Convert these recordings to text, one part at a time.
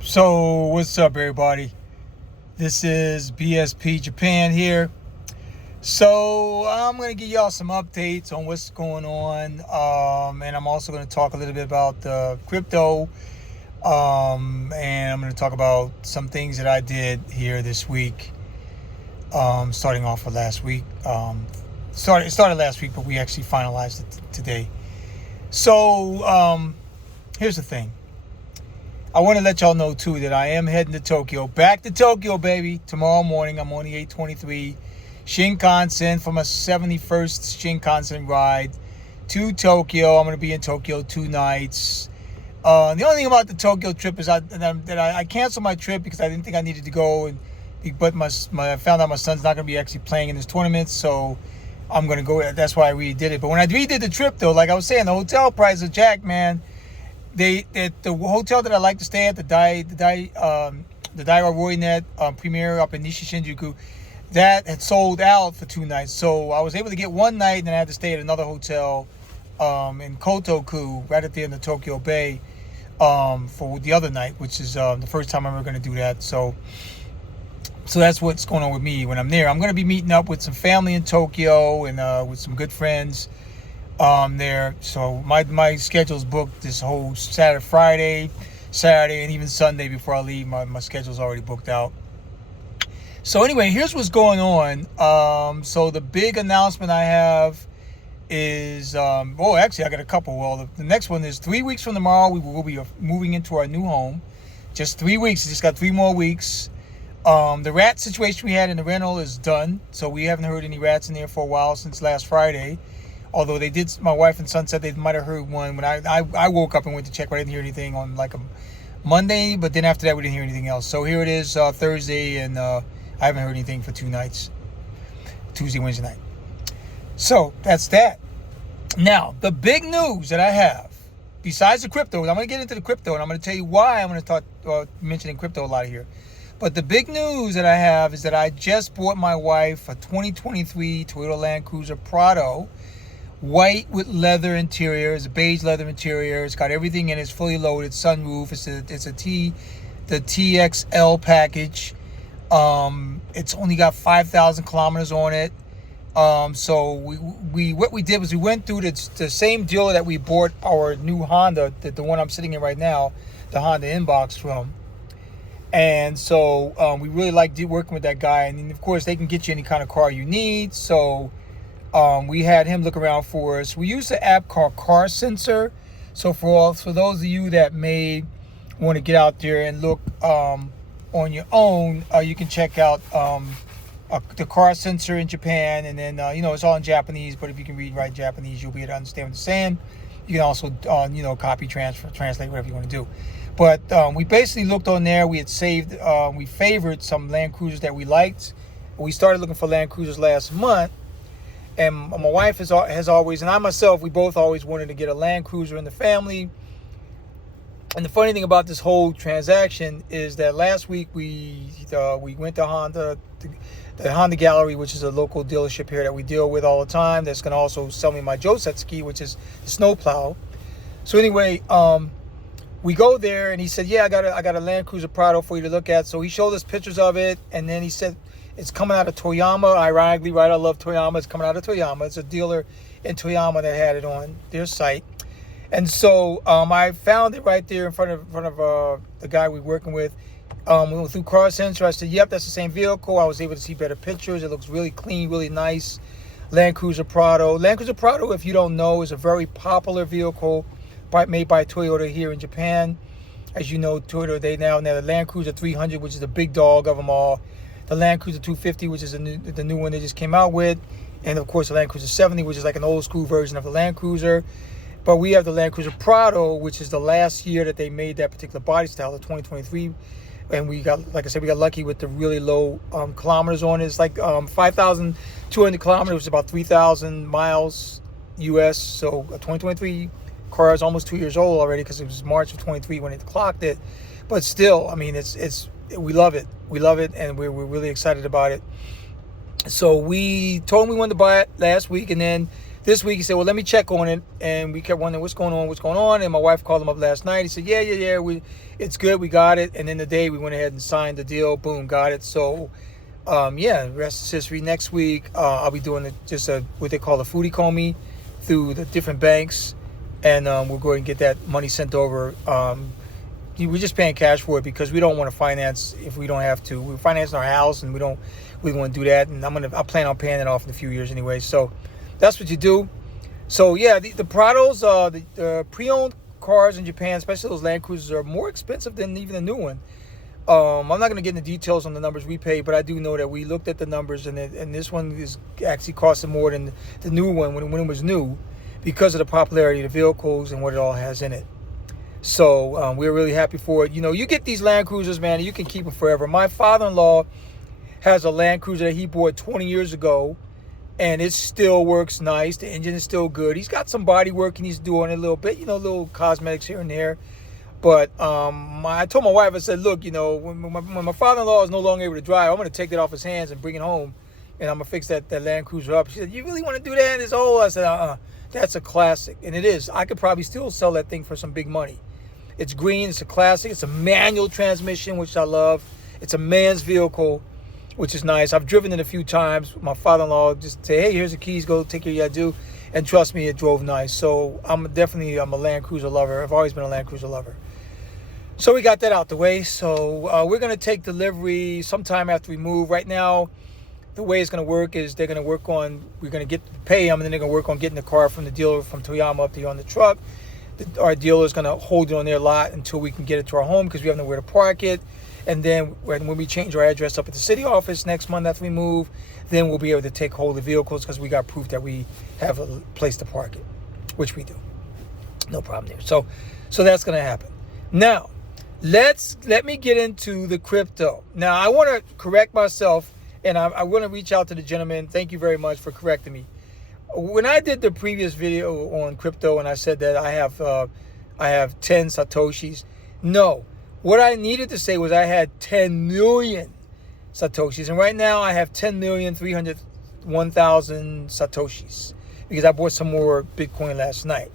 So, what's up, everybody? This is BSP Japan here. So, I'm going to give y'all some updates on what's going on. And I'm also going to talk a little bit about crypto. And I'm going to talk about some things that I did here this week. Starting off with last week. It started last week, but we actually finalized it today. So, here's the thing. I want to let y'all know, too, that I am heading to Tokyo. Back to Tokyo, baby. Tomorrow morning, I'm on the 823 Shinkansen for my 71st Shinkansen ride to Tokyo. I'm going to be in Tokyo 2 nights. The only thing about the Tokyo trip is I canceled my trip because I didn't think I needed to go. But I found out my son's not going to be actually playing in this tournament, so I'm going to go. That's why I redid it. But when I redid the trip, though, like I was saying, the hotel price is jacked, man. The hotel that I like to stay at, the Daiwa Roynet Premier up in Nishi Shinjuku, that had sold out for 2 nights. So I was able to get one night, and then I had to stay at another hotel in Kotoku, right at the end of Tokyo Bay, for the other night, which is the first time I'm ever going to do that. So that's what's going on with me when I'm there. I'm going to be meeting up with some family in Tokyo and with some good friends there. So my schedule's booked this whole Saturday, and even Sunday before I leave. My schedule's already booked out. So anyway, here's what's going on. So the big announcement I have is, actually I got a couple. Well, the next one is 3 weeks from tomorrow. We will be moving into our new home. Just 3 weeks. Just got 3 more weeks. The rat situation we had in the rental is done. So we haven't heard any rats in there for a while, since last Friday. Although they did, my wife and son said they might have heard one when I woke up and went to check, but I didn't hear anything on like a Monday. But then after that, we didn't hear anything else. So here it is, Thursday, and I haven't heard anything for 2 nights, Tuesday, Wednesday night. So that's that. Now, the big news that I have, besides the crypto, I'm going to get into the crypto, and I'm going to tell you why I'm going to start mentioning crypto a lot here. But the big news that I have is that I just bought my wife a 2023 Toyota Land Cruiser Prado. White with leather interior. It's a beige leather interior. It's got everything in it. It's fully loaded. Sunroof. The TXL package. It's only got 5,000 kilometers on it. So what we did was we went through the same dealer that we bought our new Honda, the one I'm sitting in right now, the Honda Inbox from. And so we really liked working with that guy. And of course, they can get you any kind of car you need. So we had him look around for us. We used an app called Car Sensor. So for those of you that may want to get out there and look on your own, you can check out the Car Sensor in Japan. And then, it's all in Japanese. But if you can read and write Japanese, you'll be able to understand what they're saying. You can also, copy, transfer, translate, whatever you want to do. But we basically looked on there. We had saved, we favored some Land Cruisers that we liked. We started looking for Land Cruisers last month. And my wife has always, and I myself, we both always wanted to get a Land Cruiser in the family. And the funny thing about this whole transaction is that last week we went to Honda, the Honda Gallery, which is a local dealership here that we deal with all the time. That's going to also sell me my Josetsuki, which is the snowplow. So anyway, we go there, and he said, "Yeah, I got a Land Cruiser Prado for you to look at." So he showed us pictures of it, and then he said, "It's coming out of Toyama." Ironically, right? I love Toyama. It's coming out of Toyama. It's a dealer in Toyama that had it on their site, and so I found it right there in front of the guy we're working with. We went through Car Sensor. I said, "Yep, that's the same vehicle." I was able to see better pictures. It looks really clean, really nice. Land Cruiser Prado. Land Cruiser Prado, if you don't know, is a very popular vehicle made by Toyota here in Japan. As you know, Toyota, they now have the Land Cruiser 300, which is the big dog of them all. The Land Cruiser 250, which is the new one they just came out with. And, of course, the Land Cruiser 70, which is like an old-school version of the Land Cruiser. But we have the Land Cruiser Prado, which is the last year that they made that particular body style, the 2023. And we got, like I said, we got lucky with the really low kilometers on it. It's like 5,200 kilometers, which is about 3,000 miles U.S. So a 2023 car is almost 2 years old already, because it was March of 23 when it clocked it. But still, I mean, we love it. We love it, and we're really excited about it. So we told him we wanted to buy it last week, and then This week he said, well, let me check on it. And we kept wondering what's going on. And my wife called him up last night. He said, yeah, it's good. We got it. And then the day we went ahead and signed the deal. Boom, got it. So, rest is history. Next week, I'll be doing what they call a foodie call me through the different banks. And we'll go ahead and get that money sent over. We're just paying cash for it because we don't want to finance if we don't have to. We're financing our house and we want to do that. And I plan on paying it off in a few years anyway. So that's what you do. So yeah, the Prados, the pre-owned cars in Japan, especially those Land Cruisers, are more expensive than even a new one. I'm not going to get into details on the numbers we pay, but I do know that we looked at the numbers, and this one is actually costing more than the new one when it was new, because of the popularity of the vehicles and what it all has in it. So we're really happy for it. You get these Land Cruisers, man, and you can keep them forever. My father-in-law has a Land Cruiser that he bought 20 years ago, and it still works nice. The engine is still good. He's got some body work and he's doing a little bit, little cosmetics here and there. But I told my wife, I said, look, when my father-in-law is no longer able to drive, I'm going to take that off his hands and bring it home, and I'm going to fix that Land Cruiser up. She said, you really want to do that? It's old. I said, that's a classic. And it is. I could probably still sell that thing for some big money. It's green. It's a classic. It's a manual transmission, which I love. It's a man's vehicle, which is nice. I've driven it a few times. My father-in-law just say, hey, here's the keys. Go take care of your do. And trust me, it drove nice. So I'm a Land Cruiser lover. I've always been a Land Cruiser lover. So we got that out the way. So we're going to take delivery sometime after we move. Right now, the way it's going to work is we're going to pay them, and then they're going to work on getting the car from the dealer from Toyama up here on the truck. Our dealer is going to hold it on their lot until we can get it to our home, because we have nowhere to park it. And then when we change our address up at the city office next month after we move, then we'll be able to take hold of the vehicles, because we got proof that we have a place to park it, which we do. No problem there. So that's going to happen. Now, let me get into the crypto. Now, I want to correct myself, and I want to reach out to the gentleman. Thank you very much for correcting me. When I did the previous video on crypto and I said that I have 10 Satoshis, no. What I needed to say was I had 10 million Satoshis. And right now I have 10,301,000 Satoshis, because I bought some more Bitcoin last night.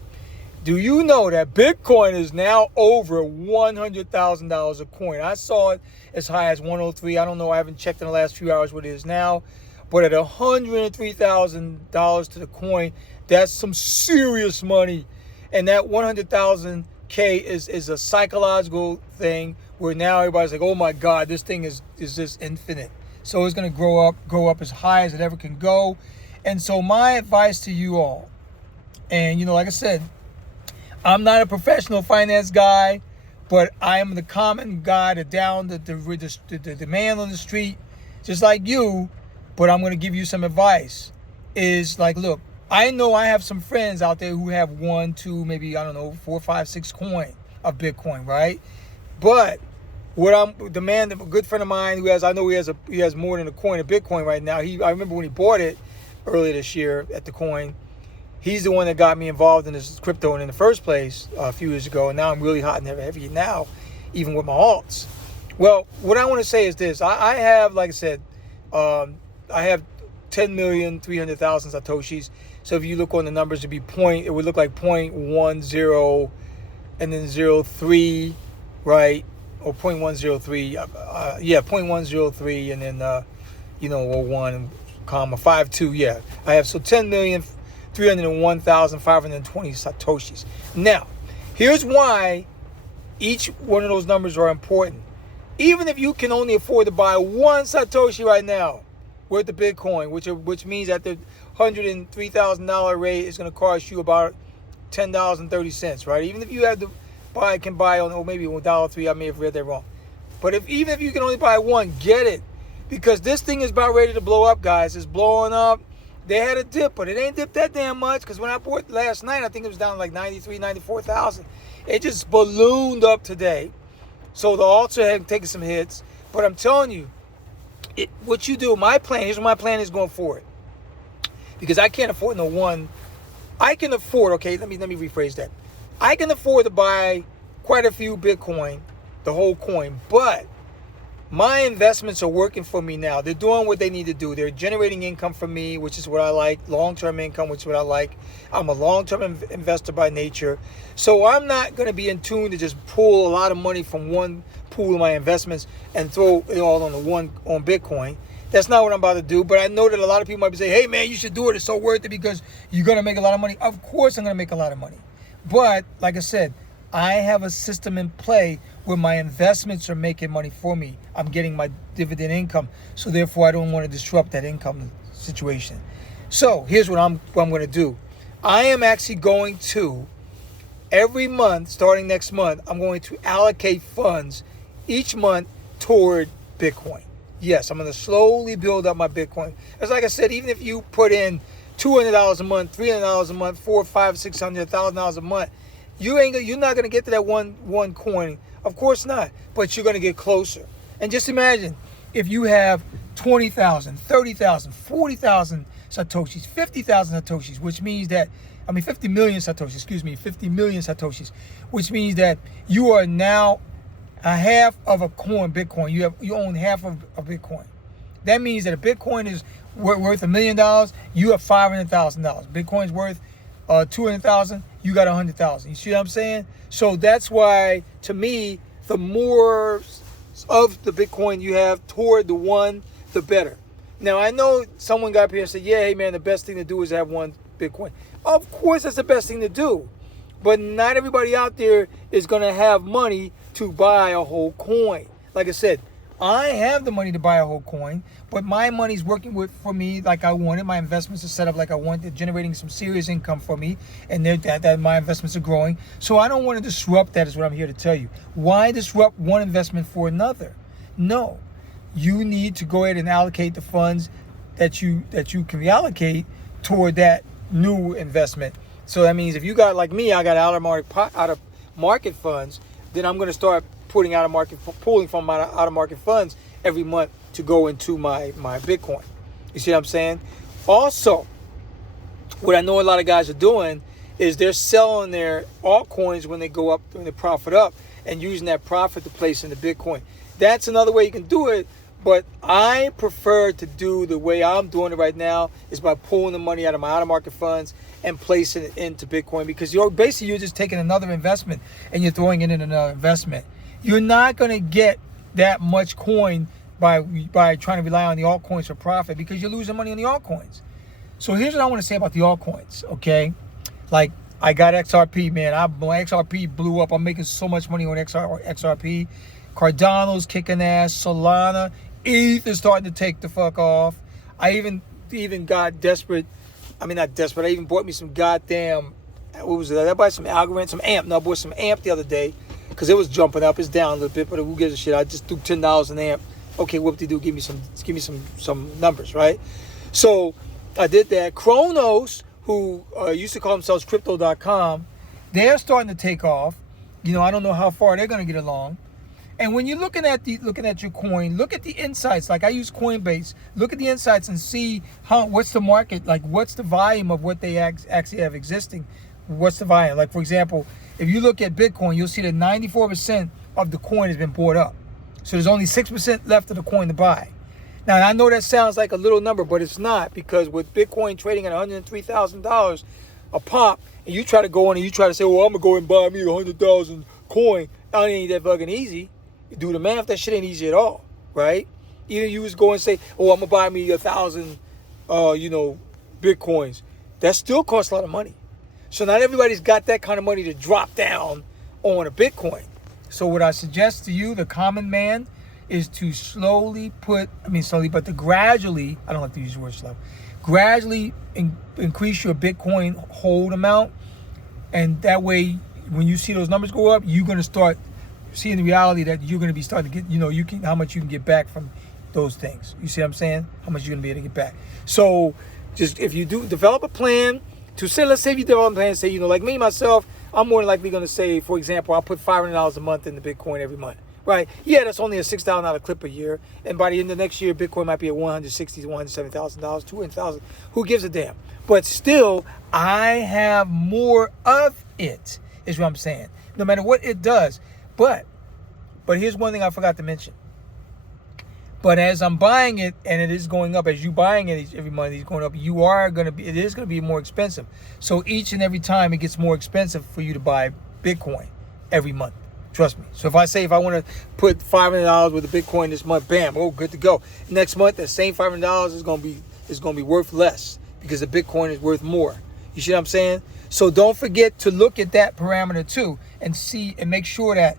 Do you know that Bitcoin is now over $100,000 a coin? I saw it as high as 103. I don't know. I haven't checked in the last few hours what it is now. But at $103,000 to the coin, that's some serious money. And that 100,000 K is a psychological thing where now everybody's like, oh my God, this thing is just infinite. So it's going to grow up as high as it ever can go. And so my advice to you all, and like I said, I'm not a professional finance guy, but I am the common guy, the man on the street, just like you. But I'm going to give you some advice. Is like, look, I know I have some friends out there who have 1, 2, maybe, 4, 5, 6 coin of Bitcoin, right? But a good friend of mine who has more than a coin of Bitcoin right now. I remember when he bought it earlier this year at the coin. He's the one that got me involved in this crypto in the first place a few years ago. And now I'm really hot and heavy now, even with my alts. Well, what I want to say is this. I have, like I said, I have 10,300,000 Satoshis. So if you look on the numbers, it would look like 0.10 and then 03, right? Or 0.103. 0.103 and then, 1, comma 52. Yeah. I have 10,301,520 Satoshis. Now, here's why each one of those numbers are important. Even if you can only afford to buy one Satoshi right now worth of Bitcoin, which means that the $103,000 rate is going to cost you about $10.30, right? Even if you have to can buy on maybe $1.03, I may have read that wrong. But even if you can only buy one, get it, because this thing is about ready to blow up, guys. It's blowing up. They had a dip, but it ain't dipped that damn much, because when I bought last night, I think it was down like 93, 94,000. It just ballooned up today. So the alts are taking some hits, but I'm telling you, what you do, here's what my plan is going forward. Because I can't afford no one. I can afford, okay, let me rephrase that. I can afford to buy quite a few Bitcoin, the whole coin, but My investments are working for me now. They're doing what they need to do. They're generating income for me, which is what I like. Long-term income, which is what I like. I'm a long-term investor by nature. So I'm not going to be in tune to just pull a lot of money from one pool of my investments and throw it all on Bitcoin. That's not what I'm about to do. But I know that a lot of people might be saying, hey, man, you should do it. It's so worth it because you're going to make a lot of money. Of course I'm going to make a lot of money. But like I said, I have a system in play where my investments are making money for me. I'm getting my dividend income. So therefore, I don't want to disrupt that income situation. So here's what I'm going to do. I am actually going to, every month, starting next month, I'm going to allocate funds each month toward Bitcoin. Yes, I'm going to slowly build up my Bitcoin. As like I said, even if you put in $200 a month, $300 a month, $400, $500, $600, $1,000 a month, you're not going to get to that one coin. Of course not. But you're going to get closer. And just imagine if you have 20,000, 30,000, 40,000 Satoshis, 50,000 Satoshis, which means that, 50 million Satoshis, 50 million Satoshis, which means that you are now a half of a Bitcoin. You own half of a Bitcoin. That means that a Bitcoin is worth $1 million. You have $500,000. Bitcoin's worth 200,000. You got 100,000. You see what I'm saying? So that's why, to me, the more of the Bitcoin you have toward the one, the better. Now, I know someone got up here and said, yeah, hey, man, the best thing to do is have one Bitcoin. Of course, that's the best thing to do. But not everybody out there is going to have money to buy a whole coin. Like I said, I have the money to buy a whole coin, but my money's working for me like I wanted. My investments are set up like I want. They're generating some serious income for me, and that my investments are growing. So I don't want to disrupt that, is what I'm here to tell you. Why disrupt one investment for another? No. You need to go ahead and allocate the funds that you can reallocate toward that new investment. So that means if you got, like me, I got out of market funds, then I'm going to start pulling from my out of market funds every month to go into my Bitcoin. You see what I'm saying? Also, what I know a lot of guys are doing is they're selling their altcoins when they go up, when they profit up, and using that profit to place into Bitcoin. That's another way you can do it. But I prefer to do the way I'm doing it right now is by pulling the money out of my out-of-market funds and placing it into Bitcoin, because you're just taking another investment and you're throwing it in another investment. You're not going to get that much coin by trying to rely on the altcoins for profit, because you're losing money on the altcoins. So here's what I want to say about the altcoins, okay? Like, I got XRP, man. My XRP blew up. I'm making so much money on XRP. Cardano's kicking ass. Solana. ETH is starting to take the fuck off. I even got desperate. Not desperate. I even bought me some goddamn, what was it? I bought some Algorand, some AMP. No, I bought some AMP the other day because it was jumping up. It's down a little bit, but who gives a shit? I just threw $10 an AMP. Okay, whoop-de-doo, give me some numbers, right? So I did that. Kronos, who used to call themselves Crypto.com, they're starting to take off. I don't know how far they're going to get along. And when you're looking at your coin, look at the insights. Like I use Coinbase. Look at the insights and see what's the market, like what's the volume of what they actually have existing. What's the volume? Like, for example, if you look at Bitcoin, you'll see that 94% of the coin has been bought up. So there's only 6% left of the coin to buy. Now, I know that sounds like a little number, but it's not, because with Bitcoin trading at $103,000 a pop, and you try to go in and you try to say, well, I'm going to go and buy me 100,000 coin. It ain't that fucking easy. Do the math, that shit ain't easy at all, right? Either you was going and say, oh, I'm going to buy me 1,000, Bitcoins. That still costs a lot of money. So not everybody's got that kind of money to drop down on a Bitcoin. So what I suggest to you, the common man, is to but to gradually, I don't like to use the word slow, gradually increase your Bitcoin hold amount. And that way, when you see those numbers go up, you're going to start seeing the reality that you're going to be starting to get, how much you can get back from those things. You see what I'm saying? How much you're going to be able to get back. So just if you do develop a plan to say, let's say if you develop a plan and say, like me, myself, I'm more than likely going to say, for example, I'll put $500 a month into Bitcoin every month, right? Yeah, that's only a $6,000 clip a year. And by the end of next year, Bitcoin might be at $160,000, $170,000, $200,000. Who gives a damn? But still, I have more of it, is what I'm saying. No matter what it does. But here's one thing I forgot to mention. But as I'm buying it, and it is going up, as you buying it every month, it's going up, it is going to be more expensive. So each and every time it gets more expensive for you to buy Bitcoin every month. Trust me. So if I want to put $500 with a Bitcoin this month, bam, oh, good to go. Next month, that same $500 is going to be worth less because the Bitcoin is worth more. You see what I'm saying? So don't forget to look at that parameter too, and see and make sure that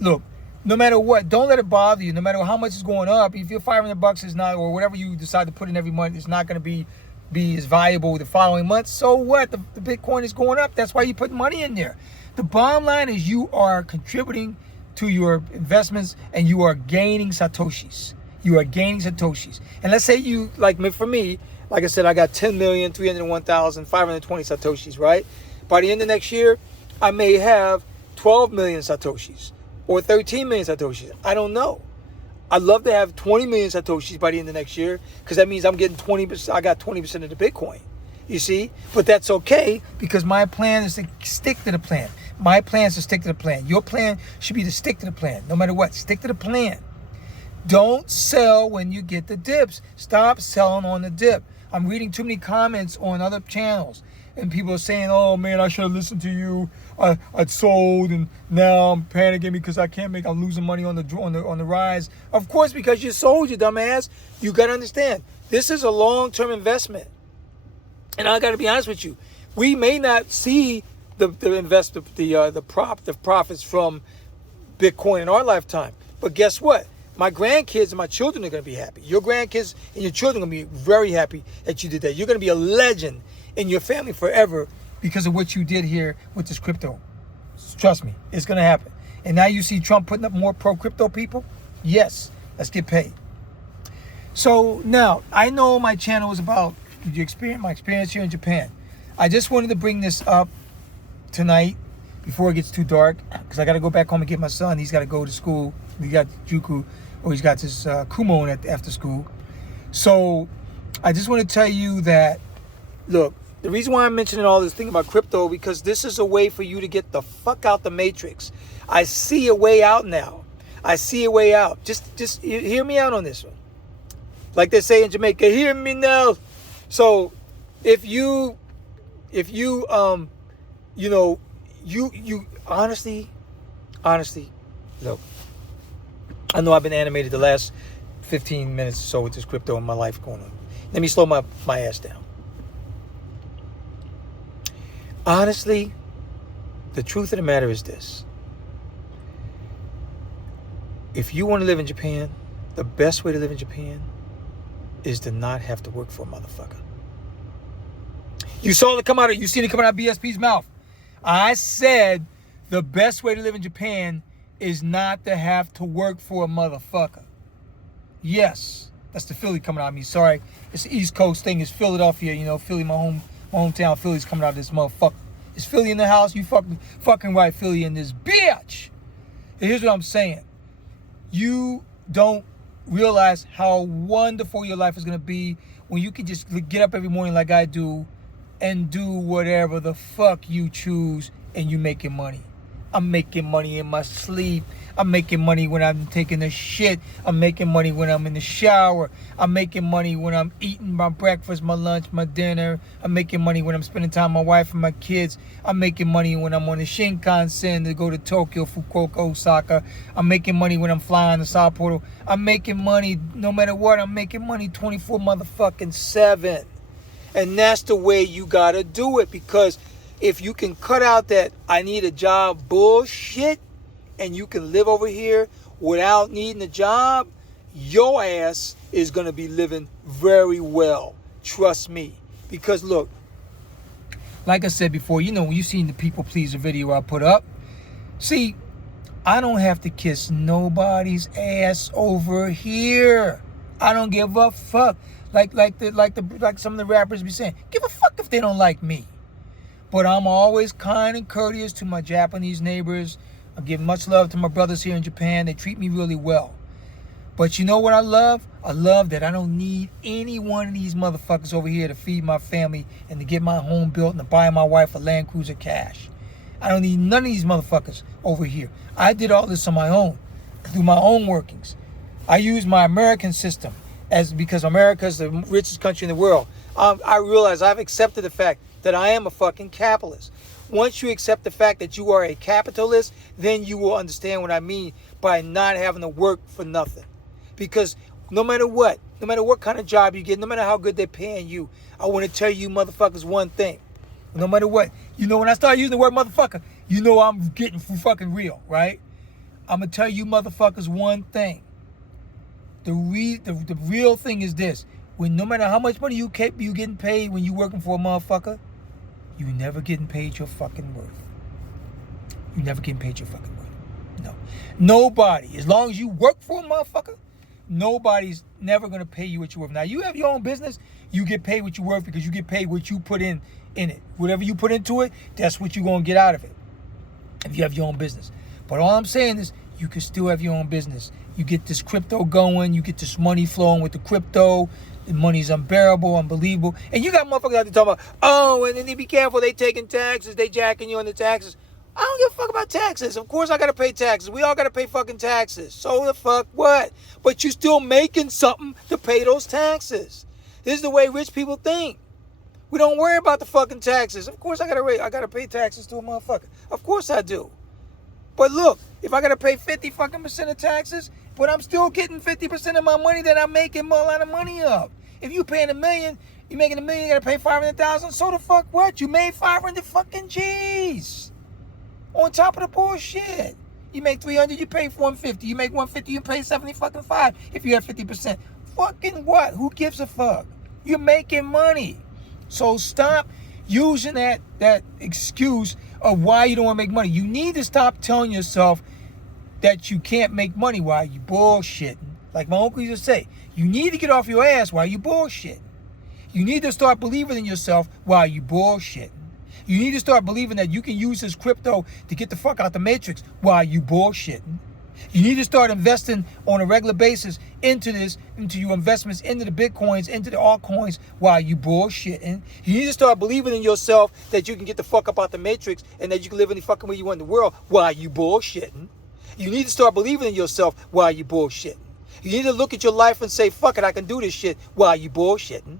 look, no matter what, don't let it bother you. No matter how much is going up, if your $500 is not, or whatever you decide to put in every month, is not going to be as valuable the following month. So what? The Bitcoin is going up. That's why you put money in there. The bottom line is you are contributing to your investments and you are gaining Satoshis. You are gaining Satoshis. And let's say you, like for me, like I said, I got 10,301,520 Satoshis, right? By the end of next year, I may have 12 million Satoshis or 13 million Satoshis. I don't know. I'd love to have 20 million Satoshis by the end of next year, because that means I'm getting 20%. I got 20% of the Bitcoin, you see? But that's okay, because my plan is to stick to the plan. My plan is to stick to the plan. Your plan should be to stick to the plan. No matter what, stick to the plan. Don't sell when you get the dips. Stop selling on the dip. I'm reading too many comments on other channels, and people are saying, oh man, I should have listened to you. I'd sold, and now I'm panicking because I'm losing money on the rise. Of course, because you sold, you dumbass. You got to understand, this is a long-term investment. And I got to be honest with you, we may not see the profits from Bitcoin in our lifetime. But guess what? My grandkids and my children are going to be happy. Your grandkids and your children are going to be very happy that you did that. You're going to be a legend in your family forever because of what you did here with this crypto. Trust me, it's going to happen. And now you see Trump putting up more pro-crypto people? Yes, let's get paid. So now, I know my channel is about my experience here in Japan. I just wanted to bring this up tonight before it gets too dark, because I got to go back home and get my son. He's got to go to school. He got Juku, or he's got this Kumon after school. So I just want to tell you that, look, the reason why I'm mentioning all this thing about crypto, because this is a way for you to get the fuck out the matrix. I see a way out now. I see a way out. Just hear me out on this one. Like they say in Jamaica, hear me now. So if you honestly, look, I know I've been animated the last 15 minutes or so with this crypto in my life going on. Let me slow my ass down. Honestly, the truth of the matter is this. If you want to live in Japan, the best way to live in Japan is to not have to work for a motherfucker. You seen it coming out of BSP's mouth. I said the best way to live in Japan is not to have to work for a motherfucker. Yes, that's the Philly coming out of me. Sorry, it's the East Coast thing. It's Philadelphia, Philly, my hometown. Philly's coming out of this motherfucker. Is Philly in the house? You fucking right, Philly in this bitch. And here's what I'm saying. You don't realize how wonderful your life is going to be when you can just get up every morning like I do and do whatever the fuck you choose and you making money. I'm making money in my sleep. I'm making money when I'm taking a shit. I'm making money when I'm in the shower. I'm making money when I'm eating my breakfast, my lunch, my dinner. I'm making money when I'm spending time with my wife and my kids. I'm making money when I'm on the Shinkansen to go to Tokyo, Fukuoka, Osaka. I'm making money when I'm flying to Sapporo. I'm making money no matter what. I'm making money 24/7. And that's the way you gotta do it, because if you can cut out that I need a job bullshit and you can live over here without needing a job, your ass is going to be living very well. Trust me. Because look, like I said before, when you seen the people pleaser video I put up, see, I don't have to kiss nobody's ass over here. I don't give a fuck. Like some of the rappers be saying, give a fuck if they don't like me. But I'm always kind and courteous to my Japanese neighbors. I give much love to my brothers here in Japan. They treat me really well. But you know what I love? I love that I don't need any one of these motherfuckers over here to feed my family and to get my home built and to buy my wife a Land Cruiser cash. I don't need none of these motherfuckers over here. I did all this on my own. through my own workings. I use my American system because America is the richest country in the world. I realize I've accepted the fact that I am a fucking capitalist. Once you accept the fact that you are a capitalist, then you will understand what I mean by not having to work for nothing. Because no matter what kind of job you get, no matter how good they're paying you, I want to tell you motherfuckers one thing. No matter what, when I start using the word motherfucker, I'm getting fucking real, right? I'm going to tell you motherfuckers one thing. The real thing is this. When no matter how much money you getting paid when you working for a motherfucker, you never getting paid your fucking worth. You never getting paid your fucking worth. No. Nobody, as long as you work for a motherfucker, nobody's never going to pay you what you're worth. Now, you have your own business, you get paid what you're worth because you get paid what you put in it. Whatever you put into it, that's what you're going to get out of it if you have your own business. But all I'm saying is you can still have your own business. You get this crypto going, you get this money flowing with the crypto. The money's unbearable, unbelievable. And you got motherfuckers out there talking about, oh, and then they be careful, they taking taxes, they jacking you on the taxes. I don't give a fuck about taxes. Of course I got to pay taxes. We all got to pay fucking taxes. So the fuck what? But you still making something to pay those taxes. This is the way rich people think. We don't worry about the fucking taxes. Of course I got to pay taxes to a motherfucker. Of course I do. But look, if I got to pay 50 fucking % of taxes, but I'm still getting 50% of my money that I'm making a lot of money of. If you paying $1 million, you making $1 million, you got to pay 500,000. So the fuck what? You made 500 fucking G's. On top of the bullshit. You make 300, you pay 150. You make 150, you pay 70 fucking 5 if you have 50%. Fucking what? Who gives a fuck? You're making money. So stop using that excuse of why you don't want to make money. You need to stop telling yourself that you can't make money while you bullshitting. Like my uncle used to say, you need to get off your ass while you bullshitting. You need to start believing in yourself while you bullshitting. You need to start believing that you can use this crypto to get the fuck out the matrix while you bullshitting. You need to start investing on a regular basis into your investments, into the Bitcoins, into the altcoins while you bullshitting. You need to start believing in yourself that you can get the fuck up out the matrix and that you can live any fucking way you want in the world while you bullshitting. You need to start believing in yourself while you bullshitting. You need to look at your life and say, fuck it, I can do this shit while you bullshitting.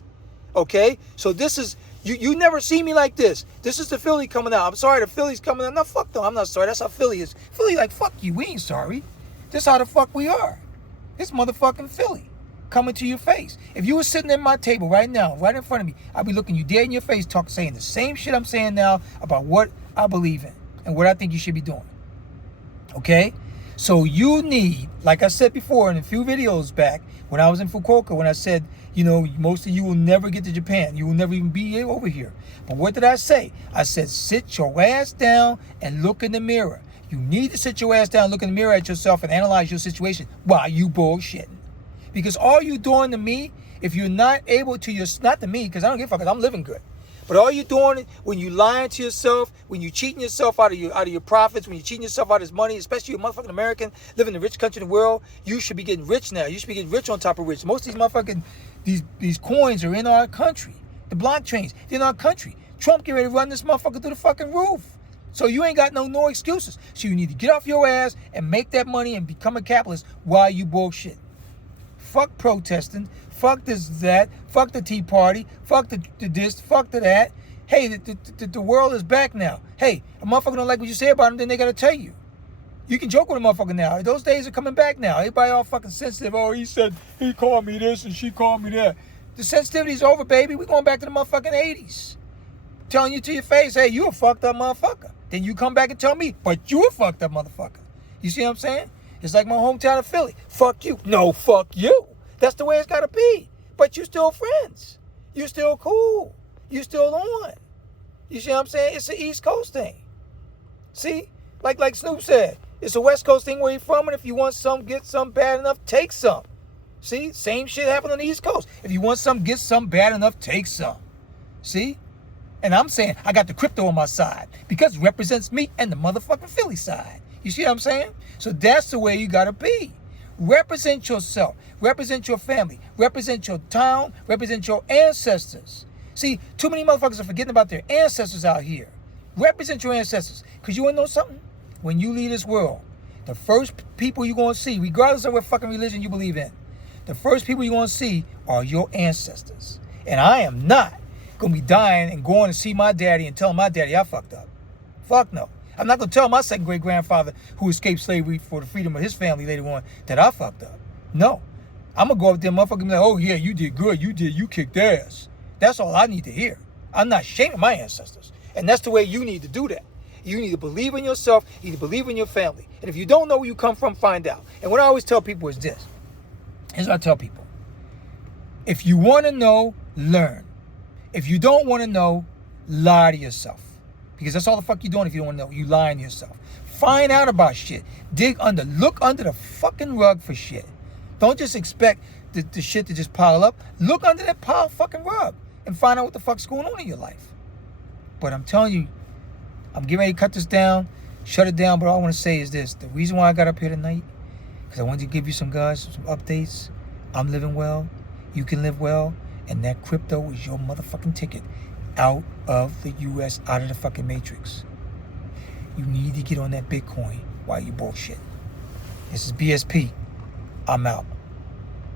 Okay? So this is, you never see me like this. This is the Philly coming out. I'm sorry, the Philly's coming out. No, fuck them. I'm not sorry. That's how Philly is. Philly like, fuck you. We ain't sorry. This how the fuck we are. This motherfucking Philly coming to your face. If you were sitting at my table right now, right in front of me, I'd be looking you dead in your face, saying the same shit I'm saying now about what I believe in and what I think you should be doing. Okay? So you need, like I said before in a few videos back, when I was in Fukuoka, when I said, most of you will never get to Japan. You will never even be over here. But what did I say? I said, sit your ass down and look in the mirror. You need to sit your ass down, look in the mirror at yourself and analyze your situation while you bullshitting. Because all you doing to me, if you're not able to, not to me, because I don't give a fuck, because I'm living good. But all you doing when you lying to yourself, when you cheating yourself out of your profits, when you cheating yourself out of this money, especially you a motherfucking American living in the rich country in the world, you should be getting rich now. You should be getting rich on top of rich. Most of these motherfucking these coins are in our country. The blockchains, they're in our country. Trump get ready to run this motherfucker through the fucking roof. So you ain't got no excuses. So you need to get off your ass and make that money and become a capitalist while you bullshit. Fuck protesting. Fuck this, that. Fuck the Tea Party. Fuck the this. Fuck the that. Hey, the world is back now. Hey, a motherfucker don't like what you say about him, then they got to tell you. You can joke with a motherfucker now. Those days are coming back now. Everybody all fucking sensitive. Oh, he called me this and she called me that. The sensitivity's over, baby. We're going back to the motherfucking 80s. Telling you to your face, hey, you a fucked up motherfucker. Then you come back and tell me, but you a fucked up motherfucker. You see what I'm saying? It's like my hometown of Philly. Fuck you. No, fuck you. That's the way it's got to be. But you still friends. You still cool. You still on. You see what I'm saying? It's an East Coast thing. See? Like Snoop said, it's a West Coast thing where you're from, and if you want some, get some bad enough, take some. See? Same shit happened on the East Coast. If you want some, get some bad enough, take some. See? And I'm saying I got the crypto on my side because it represents me and the motherfucking Philly side. You see what I'm saying? So that's the way you got to be. Represent yourself. Represent your family. Represent your town. Represent your ancestors. See, too many motherfuckers are forgetting about their ancestors out here. Represent your ancestors. Because you want to know something? When you leave this world, The first people you're going to see, regardless of what fucking religion you believe in, the first people you're going to see are your ancestors. And I am not going to be dying and going to see my daddy and telling my daddy I fucked up. Fuck no. I'm not going to tell my second great grandfather who escaped slavery for the freedom of his family later on that I fucked up. No. I'm going to go up there, motherfucker, and be like, oh yeah, you did good. You kicked ass. That's all I need to hear. I'm not shaming my ancestors. And that's the way you need to do that. You need to believe in yourself. You need to believe in your family. And if you don't know where you come from, find out. And what I always tell people is this. Here's what I tell people. If you want to know, learn. If you don't want to know, lie to yourself. Because that's all the fuck you're doing if you don't want to know. You lying to yourself. Find out about shit. Look under the fucking rug for shit. Don't just expect the shit to just pile up. Look under that pile of fucking rug and find out what the fuck's going on in your life. But I'm telling you, I'm getting ready to cut this down, shut it down, but all I want to say is this. The reason why I got up here tonight, because I wanted to give you some updates. I'm living well. You can live well. And that crypto is your motherfucking ticket out of the U.S., out of the fucking matrix. You need to get on that Bitcoin while you bullshit. This is BSP. I'm out.